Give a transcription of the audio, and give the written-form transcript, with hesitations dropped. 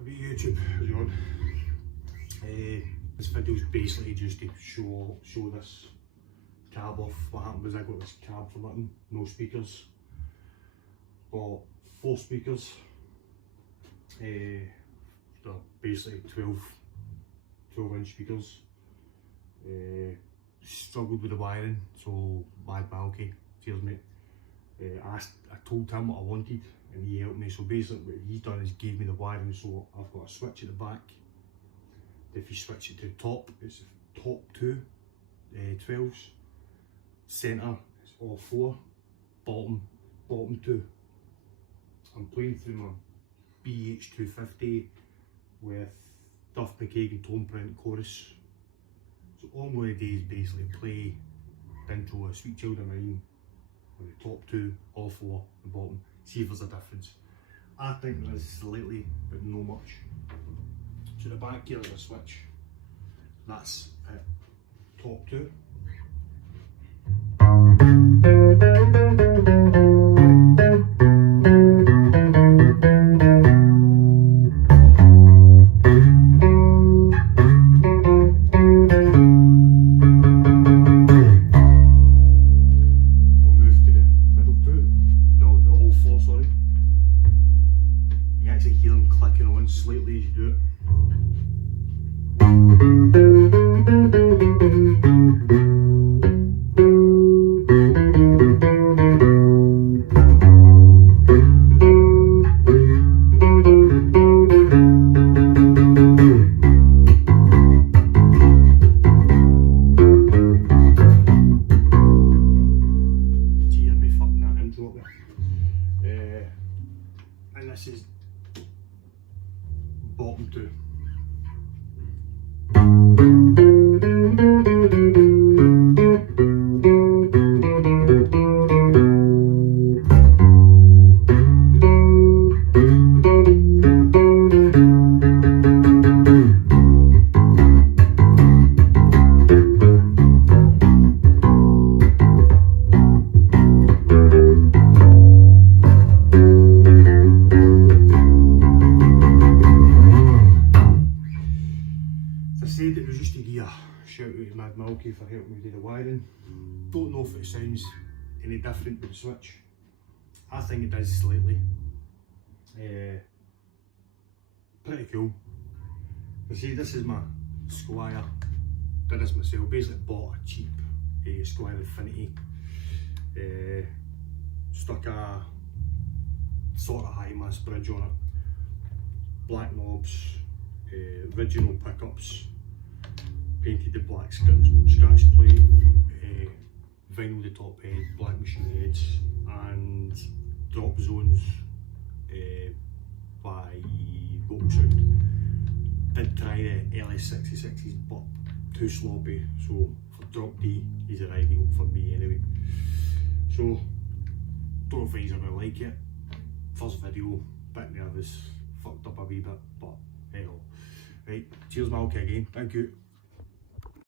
Alright YouTube, how's it going? This video is basically just to show this cab off. What happened was I got this cab for nothing, no speakers. Bought 4 speakers. They're basically 12-inch speakers. Struggled with the wiring, so bad bulky, cheers mate. I told him what I wanted and he helped me. So basically what he's done is gave me the wiring, so I've got a switch at the back. If you switch it to the top, it's the top 2 12s. Centre is all 4, bottom 2. I'm playing through my BH250 with Duff McKagan tone print chorus. So all I'm going to do is basically play the intro of Sweet Child of Mine with the top 2, all 4, the bottom, see if there's a difference. I think there is slightly, but no much. So the back here is a switch, that's at top 2. Hear them clicking on slightly as you do it. Did you hear me fucking that intro up there? And this is bottom 2. Said it was just a gear. Shout out to Mad Milky for helping me do the wiring. Don't know if it sounds any different with the switch. I think it does slightly. Pretty cool. You see, this is my Squire. Did this myself. Basically bought a cheap Squire Infinity. Stuck a sort of high mass bridge on it. Black knobs, original pickups. Painted the black scratch plate, vinyl the top head, black machine heads, and drop zones by Vocal Sound. Did try the LS66s but too sloppy, so for drop D these are ideal for me anyway. So don't know if you are going to like it. First video, bit nervous, fucked up a wee bit, but hey ho. Right, cheers Malky again, thank you.